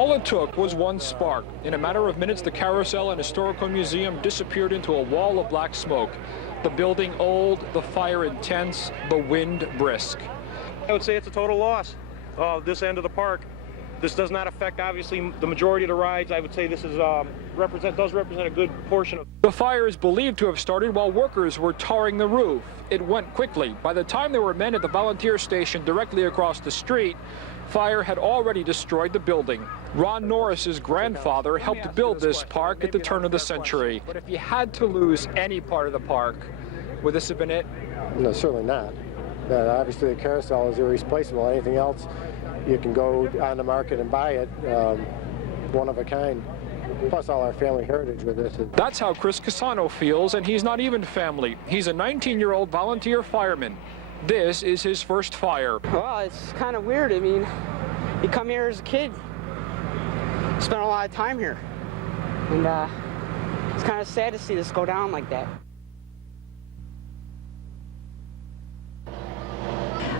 All it took was one spark. In a matter of minutes, the carousel and historical museum disappeared into a wall of black smoke. The building old, the fire intense, the wind brisk. I would say it's a total loss. This end of the park. This does not affect, obviously, the majority of the rides. I would say this is does represent a good portion of. The fire is believed to have started while workers were tarring the roof. It went quickly. By the time there were men at the volunteer station directly across the street, fire had already destroyed the building. Ron Norris's grandfather helped build this park at the turn of the century. But if you had to lose any part of the park, would this have been it? No, certainly not. Obviously, the carousel is irreplaceable. Anything else, you can go on the market and buy it, one of a kind. Plus all our family heritage with this. That's how Chris Casano feels, and he's not even family. He's a 19-year-old volunteer fireman. This is his first fire. Well, it's kind of weird. I mean, you come here as a kid, spent a lot of time here, and it's kind of sad to see this go down like that.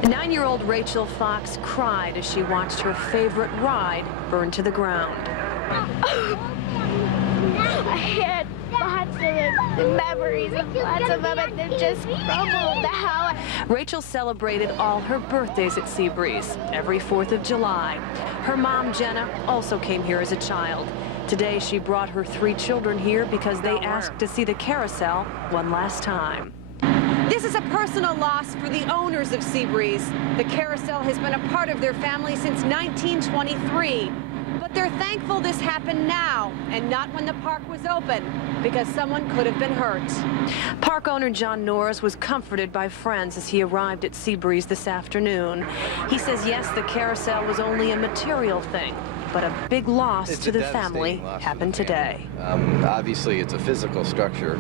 9-year-old Rachel Fox cried as she watched her favorite ride burn to the ground. I had lots of memories of lots of them, and they just crumbled down. Rachel celebrated all her birthdays at Seabreeze every 4th of July. Her mom, Jenna, also came here as a child. Today, she brought her 3 children here because they asked to see the carousel one last time. This is a personal loss for the owners of Seabreeze. The carousel has been a part of their family since 1923. But they're thankful this happened now and not when the park was open, because someone could have been hurt. Park owner John Norris was comforted by friends as he arrived at Seabreeze this afternoon. He says, yes, the carousel was only a material thing, but a big loss to the family happened today. Obviously, it's a physical structure.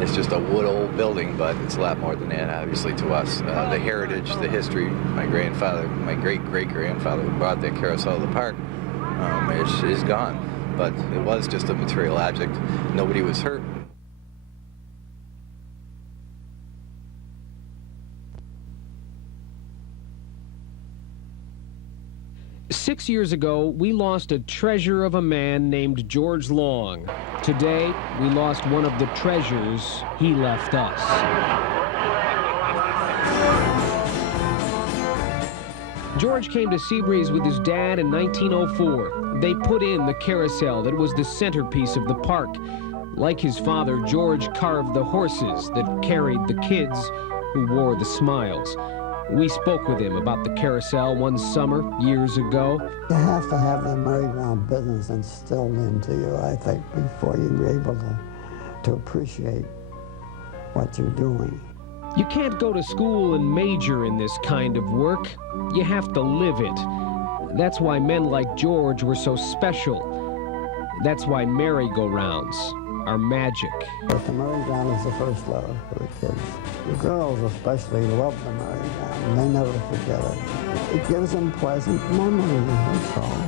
It's just a wood old building, but it's a lot more than that, obviously, to us. The heritage, the history, my great-great-grandfather who brought that carousel to the park is gone. But it was just a material object. Nobody was hurt. Six years ago, we lost a treasure of a man named George Long. Today, we lost one of the treasures he left us. George came to Seabreeze with his dad in 1904. They put in the carousel that was the centerpiece of the park. Like his father, George carved the horses that carried the kids who wore the smiles. We spoke with him about the carousel one summer, years ago. You have to have the merry-go-round business instilled into you, I think, before you're able to appreciate what you're doing. You can't go to school and major in this kind of work. You have to live it. That's why men like George were so special. That's why merry-go-rounds are magic. But the merry-go-round is the first love for the kids. The girls especially love the merry-go-round, and they never forget it. It gives them pleasant memories, that's all.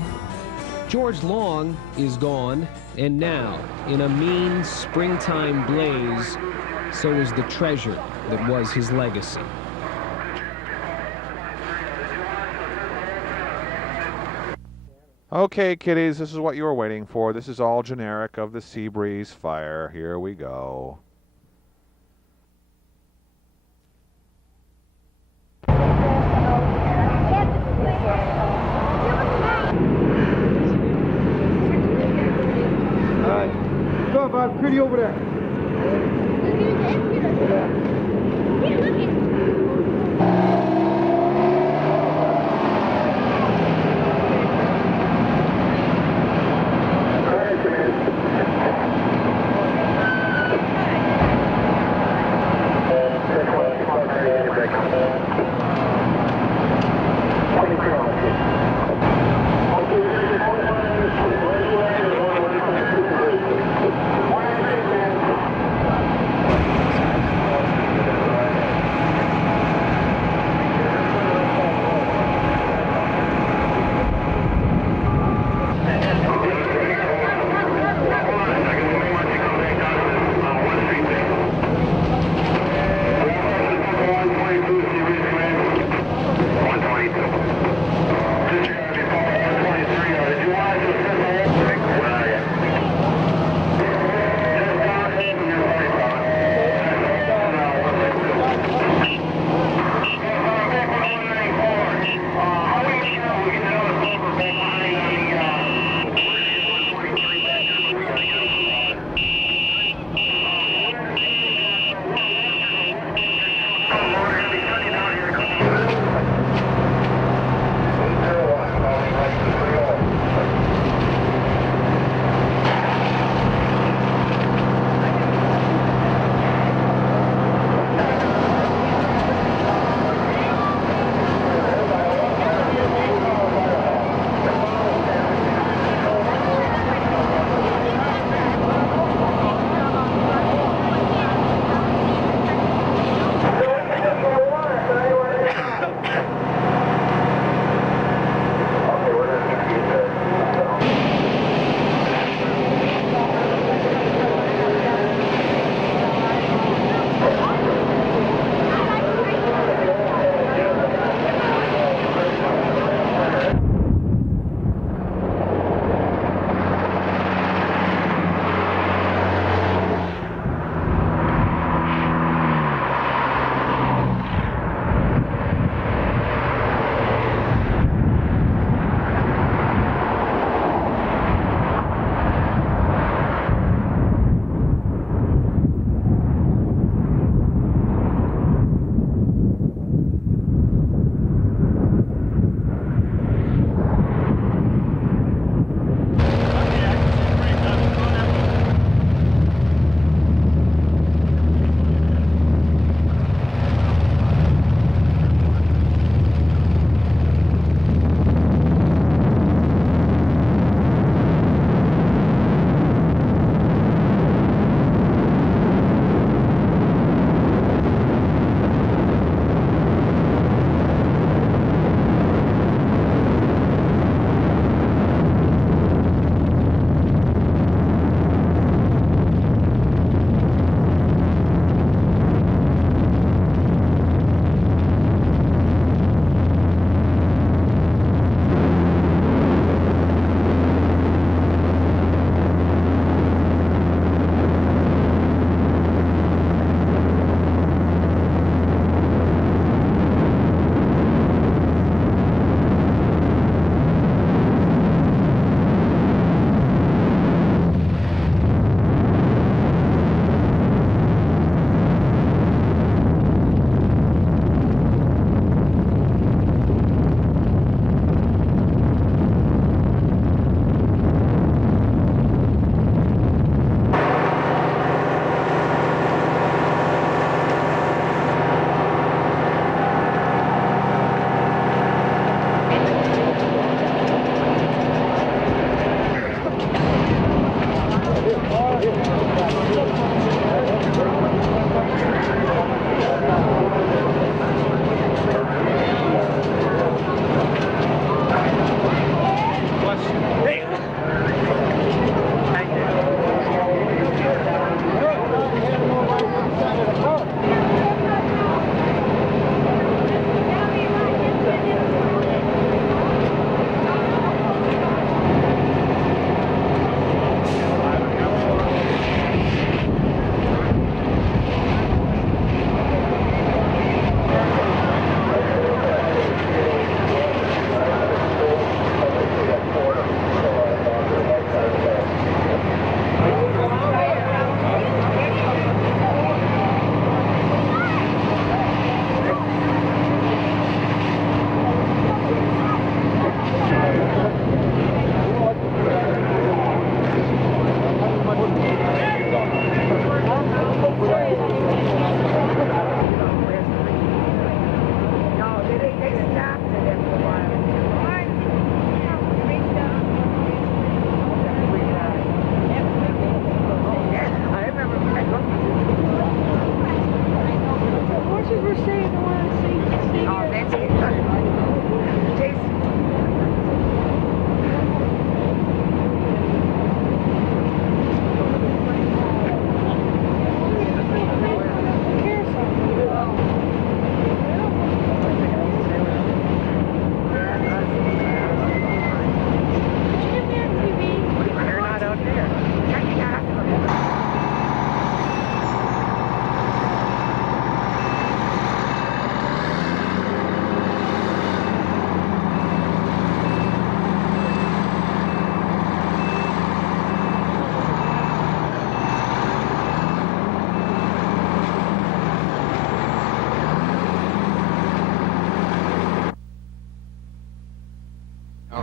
George Long is gone, and now, in a mean springtime blaze, so is the treasure that was his legacy. Okay, kiddies, this is what you were waiting for. This is all generic of the Seabreeze fire. Here we go. All right, go about pretty over there.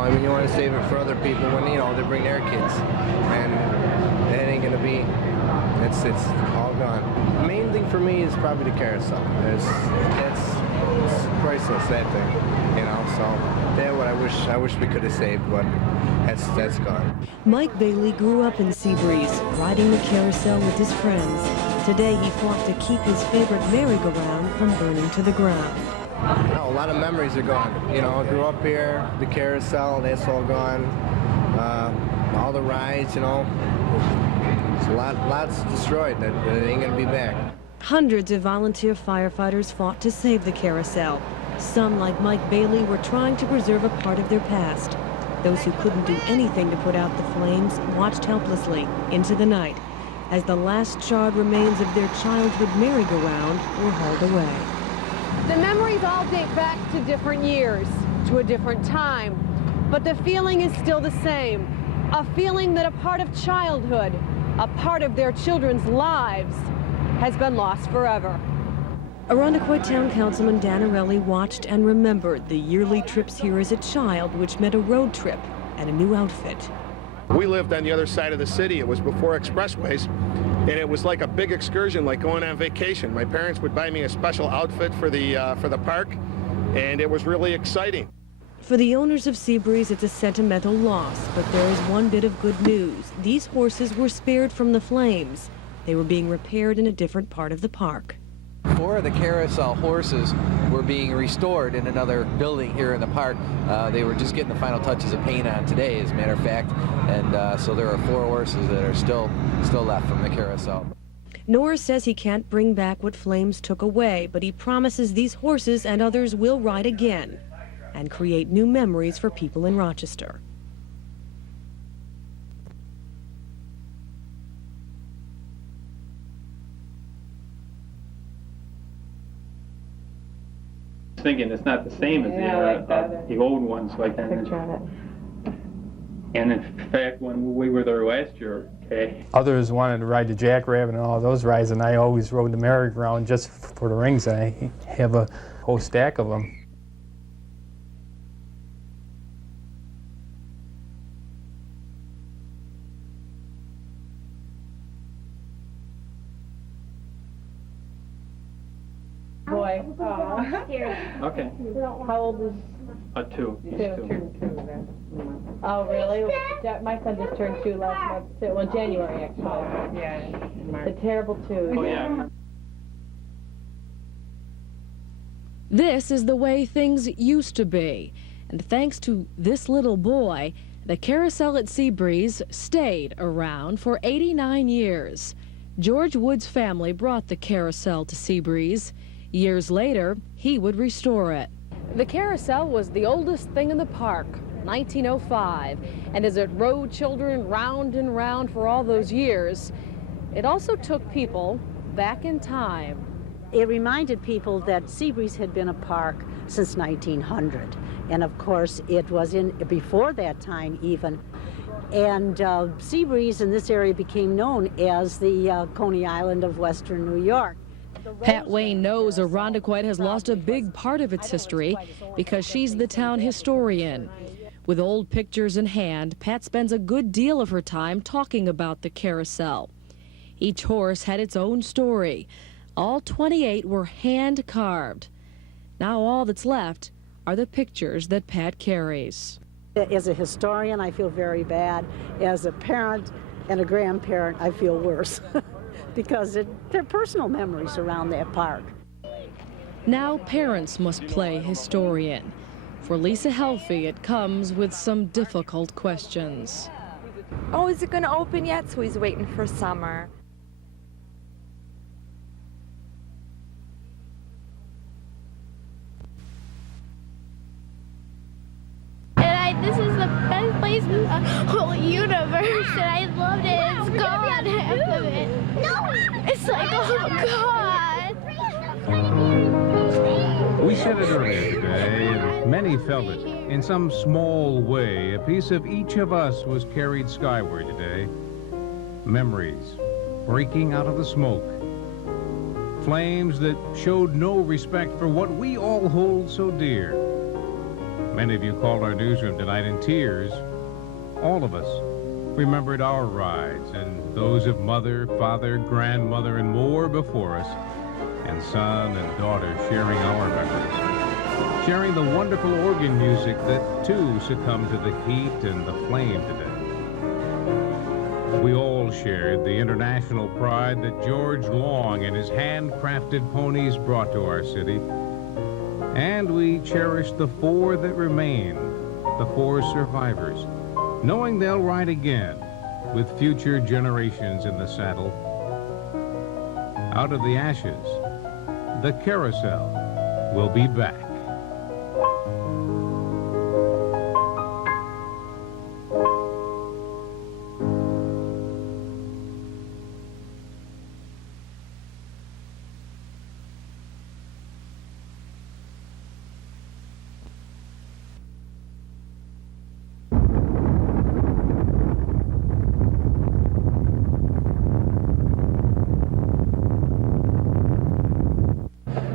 I mean, you want to save it for other people when, you know, they bring their kids, and it ain't gonna be, it's all gone. The main thing for me is probably the carousel. It's priceless, that thing, you know, so that's what I wish we could have saved, but that's gone. Mike Bailey grew up in Seabreeze, riding the carousel with his friends. Today he fought to keep his favorite merry-go-round from burning to the ground. No, a lot of memories are gone. You know, I grew up here, the carousel, that's all gone. All the rides, you know, it's lots destroyed that ain't gonna be back. Hundreds of volunteer firefighters fought to save the carousel. Some, like Mike Bailey, were trying to preserve a part of their past. Those who couldn't do anything to put out the flames watched helplessly into the night as the last charred remains of their childhood merry-go-round were hauled away. The memories all date back to different years, to a different time, but the feeling is still the same. A feeling that a part of childhood, a part of their children's lives, has been lost forever. Irondequoit Town Councilman Dan Arelli watched and remembered the yearly trips here as a child, which meant a road trip and a new outfit. We lived on the other side of the city. It was before expressways, and it was like a big excursion, like going on vacation. My parents would buy me a special outfit for the park, and it was really exciting. For the owners of Seabreeze, it's a sentimental loss, but there is one bit of good news. These horses were spared from the flames. They were being repaired in a different part of the park. 4 of the carousel horses were being restored in another building here in the park. They were just getting the final touches of paint on today, as a matter of fact, and so there are 4 horses that are still left from the carousel. Norris says he can't bring back what flames took away, but he promises these horses and others will ride again and create new memories for people in Rochester. Thinking it's not the same as the old ones like that. And in fact, when we were there last year, others wanted to ride the jackrabbit and all those rides, and I always rode the merry-go-round just for the rings. I have a whole stack of them. Boy. Okay. How old is? 2. He's 2. Oh, really? My son just turned 2 last month. Well, January, actually. Yeah. The terrible 2. Oh, yeah. This is the way things used to be. And thanks to this little boy, The carousel at Seabreeze stayed around for 89 years. George Wood's family brought the carousel to Seabreeze. Years later, he would restore it. The carousel was the oldest thing in the park, 1905, and as it rode children round and round for all those years, it also took people back in time. It reminded people that Seabreeze had been a park since 1900, and of course it was before that time even. And Seabreeze in this area became known as the Coney Island of Western New York. Pat Wayne knows Irondequoit has lost a big part of its history because she's the town historian. With old pictures in hand, Pat spends a good deal of her time talking about the carousel. Each horse had its own story. All 28 were hand-carved. Now all that's left are the pictures that Pat carries. As a historian, I feel very bad. As a parent and a grandparent, I feel worse because they're personal memories around that park. Now parents must play historian. For Lisa Helfie, it comes with some difficult questions. Oh, is it going to open yet? So he's waiting for summer. This is the best place in the whole universe, and I loved it. It's gone, half of it. It's like, oh God. We said it earlier today, and many felt it. In some small way, a piece of each of us was carried skyward today. Memories breaking out of the smoke. Flames that showed no respect for what we all hold so dear. Many of you called our newsroom tonight in tears. All of us remembered our rides and those of mother, father, grandmother, and more before us, and son and daughter sharing our memories, sharing the wonderful organ music that too succumbed to the heat and the flame today. We all shared the international pride that George Long and his handcrafted ponies brought to our city. And we cherish the 4 that remain, the 4 survivors, knowing they'll ride again with future generations in the saddle. Out of the ashes, the carousel will be back.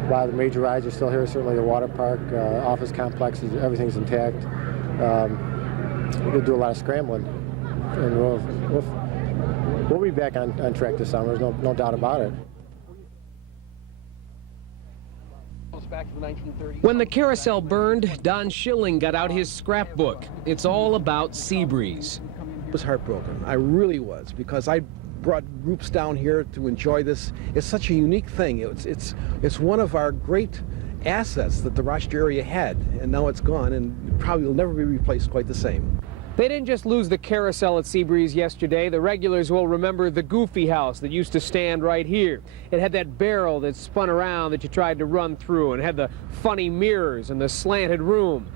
A lot of the major rides are still here, certainly the water park, office complexes, everything's intact. We're going to do a lot of scrambling, and we'll be back on track this summer, there's no doubt about it. When the carousel burned, Don Schilling got out his scrapbook. It's all about Seabreeze. I was heartbroken. I really was, because I brought groups down here to enjoy this. It's such a unique thing. It's one of our great assets that the Rochester area had, and now it's gone, and probably will never be replaced quite the same. They didn't just lose the carousel at Seabreeze yesterday. The regulars will remember the Goofy House that used to stand right here. It had that barrel that spun around that you tried to run through, and it had the funny mirrors and the slanted room.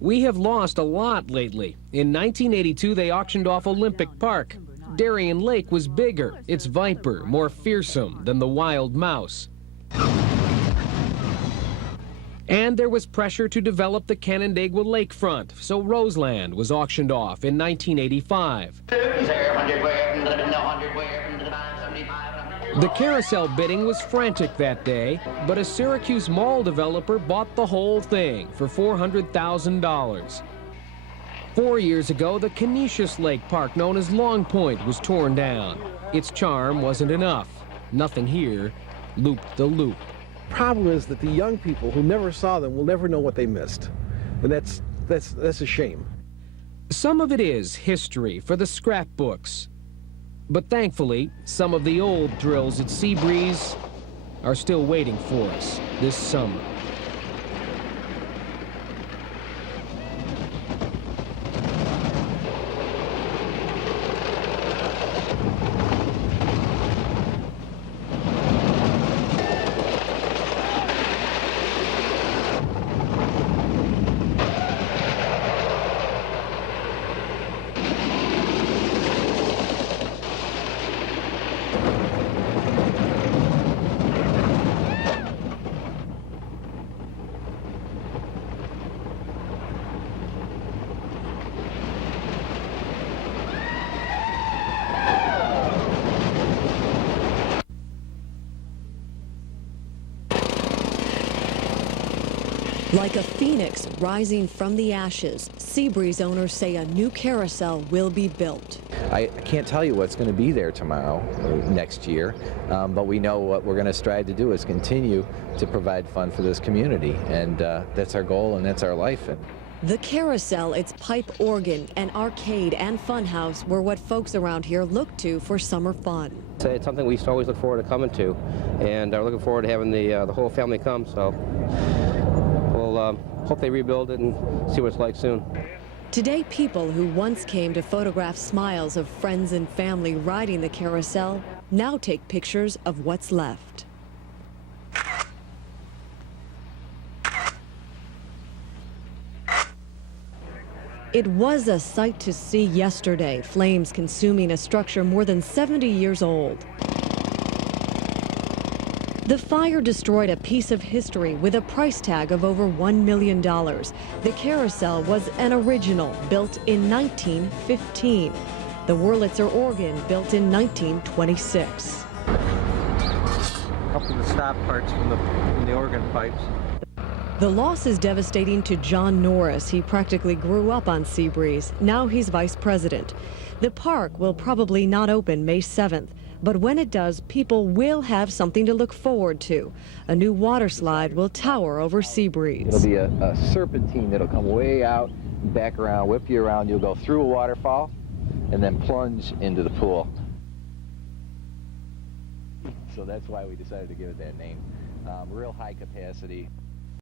We have lost a lot lately. In 1982, they auctioned off Olympic Park. Darien Lake was bigger, its viper more fearsome than the wild mouse. And there was pressure to develop the Canandaigua lakefront, so Roseland was auctioned off in 1985. The carousel bidding was frantic that day, but a Syracuse mall developer bought the whole thing for $400,000. 4 years ago, the Canisius Lake Park, known as Long Point, was torn down. Its charm wasn't enough. Nothing here looped the loop. Problem is that the young people who never saw them will never know what they missed, and that's a shame. Some of it is history for the scrapbooks, but thankfully, some of the old thrills at Seabreeze are still waiting for us this summer. Like a phoenix rising from the ashes, Seabreeze owners say a new carousel will be built. I can't tell you what's going to be there tomorrow or next year, but we know what we're going to strive to do is continue to provide fun for this community, and that's our goal and that's our life. The carousel, its pipe organ, an arcade, and funhouse were what folks around here look to for summer fun. It's something we used to always look forward to coming to, and are looking forward to having the whole family come. So we'll hope they rebuild it and see what it's like soon. Today, people who once came to photograph smiles of friends and family riding the carousel now take pictures of what's left. It was a sight to see yesterday, flames consuming a structure more than 70 years old. The fire destroyed a piece of history with a price tag of over $1 million. The carousel was an original, built in 1915. The Wurlitzer organ, built in 1926. Up to the stop parts from the organ pipes. The loss is devastating to John Norris. He practically grew up on Seabreeze. Now he's vice president. The park will probably not open May 7th, but when it does, people will have something to look forward to. A new water slide will tower over Seabreeze. It'll be a serpentine that'll come way out, back around, whip you around. You'll go through a waterfall and then plunge into the pool. So that's why we decided to give it that name. Real high capacity.